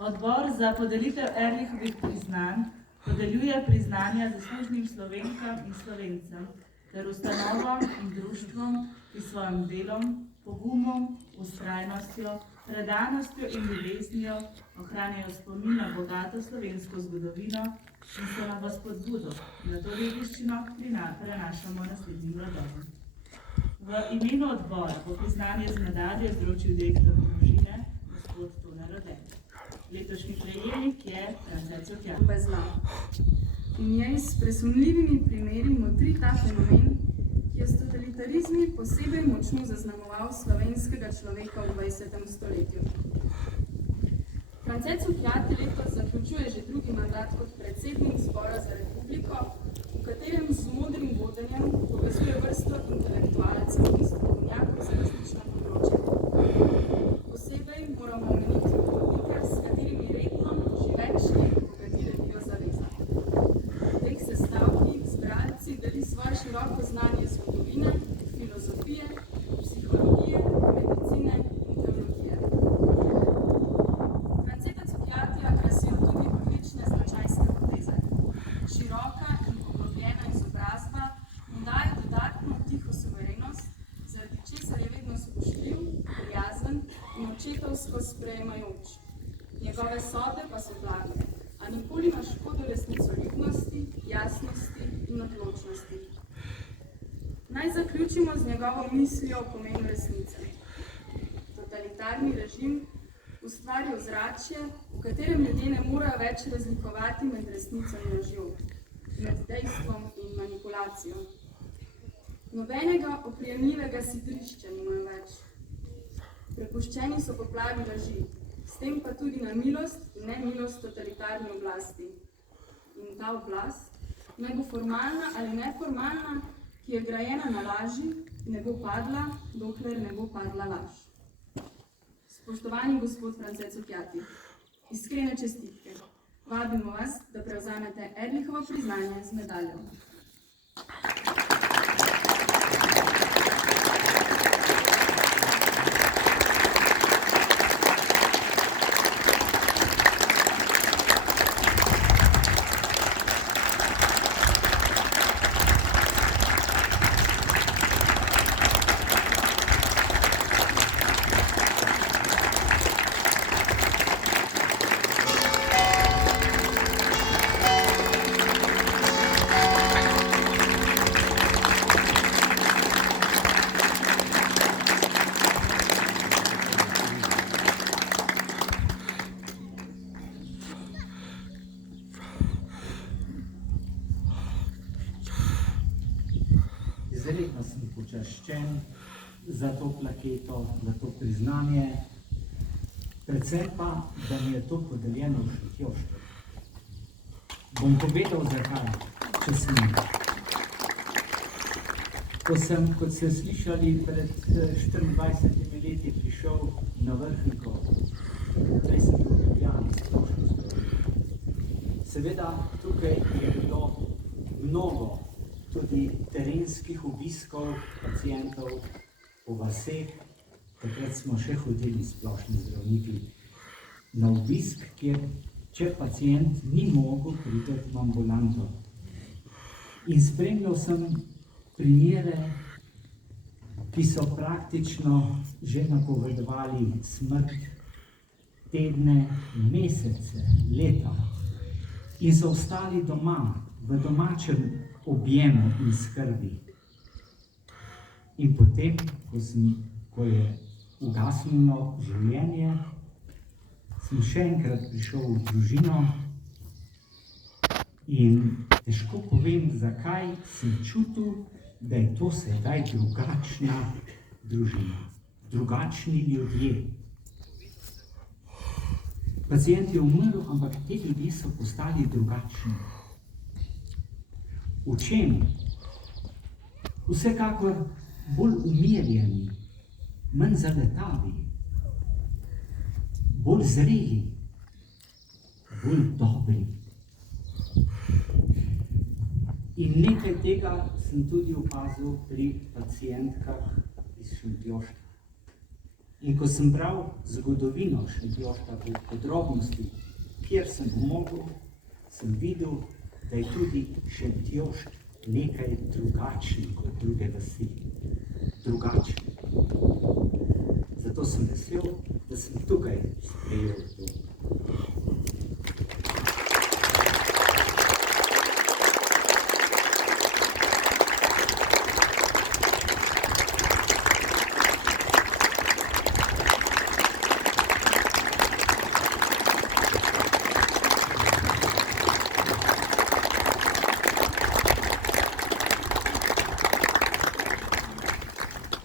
Odbor za podelitev Ehrlichovih priznanj podeljuje priznanja zaslužnim Slovenkam in Slovencem ter ustanovam in društvom, ki s svojim delom, pogumom, vztrajnostjo, predanostjo in ljubeznijo ohranjajo spomin na bogato slovensko zgodovino in so nam v spodbudo, da to dediščino prenašamo naslednjim rodovom. V imenu odbora bo priznanje z medaljo izročil direktor družine, gospod Tone Rode. Letošnji prejemnik je France Cukjati. V njej s presumljivimi primeri motri ta fenomen, ki je s totalitarizmi posebej močno zaznamoval slovenskega človeka v 20. stoletju. France Cukjati letos zaključuje že drugi mandat kot predsednik Zbora za republiko, v katerem z modrim vodenjem povezuje vrsto intelektualcev in strokovnjakov za različna področja. Posebej moramo omeniti umetnike, s katerimi redno že več let bogatirijo zaveza. V teh sestavkih zbralci deli svoje široko znanje zgodovine, filozofije, psihologije, medicine in teologije. Franceta Cukjatija krasijo tudi odlične značajske poteze. Široka in poglobljena izobrazba mu daje dodatno tiho suverenost, zaradi česar je vedno spoštljiv, prijazen in očetovsko sprejemajoč. Njegove sodbe pa so blage, a nikoli na škodo resnicoljubnosti, jasnosti in odločnosti. Naj zaključimo z njegovo mislijo o pomenu resnice. Totalitarni režim ustvari ozračje, v katerem ljudje ne morejo več razlikovati med resnico in lažjo, med dejstvom in manipulacijo. Nobenega oprijemljivega sidrišča nimajo več. Prepuščeni so poplavi laži, s tem pa tudi na milost in nemilost totalitarne oblasti. In ta oblast, naj bo formalna ali neformalna, ki je grajena na laži, ne bo padla, dokler ne bo padla laž. Spoštovani gospod France Cukjati, iskrene čestitke. Vabimo vas, da prevzamete Ehrlichovo priznanje z medaljo. Izredno sem počaščen za to plaketo, za to priznanje, predvsem pa, da mi je to podeljeno v Šentjoštu. Bom povedal zakaj, če smem. Ko sem, kot ste slišali, pred 24 leti prišel na Vrhniko, prej sem bil Ljubljani, splošno zgodovino. Seveda, tukaj je bilo mnogo tudi terenskih obiskov pacientov po vaseh. Takrat smo še hodili splošni zdravniki na obisk, kjer če pacient ni mogel priti v ambulanto. In spremljal sem primere, ki so praktično že napovedovali smrt tedne, mesece, leta in so ostali doma, v domačem objemu in skrbi. In potem, ko je ugasnilo življenje, sem še enkrat prišel v družino in težko povem, zakaj sem čutil, da je to sedaj drugačna družina, drugačni ljudje. Pacient je umrl, ampak te ljudje so postali drugačni. V čem? Vsekakor bolj umirjeni, manj zaletavi, bolj zreli, bolj dobri. In nekaj tega sem tudi opazil pri pacientkah iz Šentjošta. In ko sem bral zgodovino Šentjošta v podrobnosti, kjer sem mogel, sem videl, da je tudi Šentjošt nekaj drugačen kot druge vasi. Drugačen. Zato sem vesel, da sem tukaj sprejel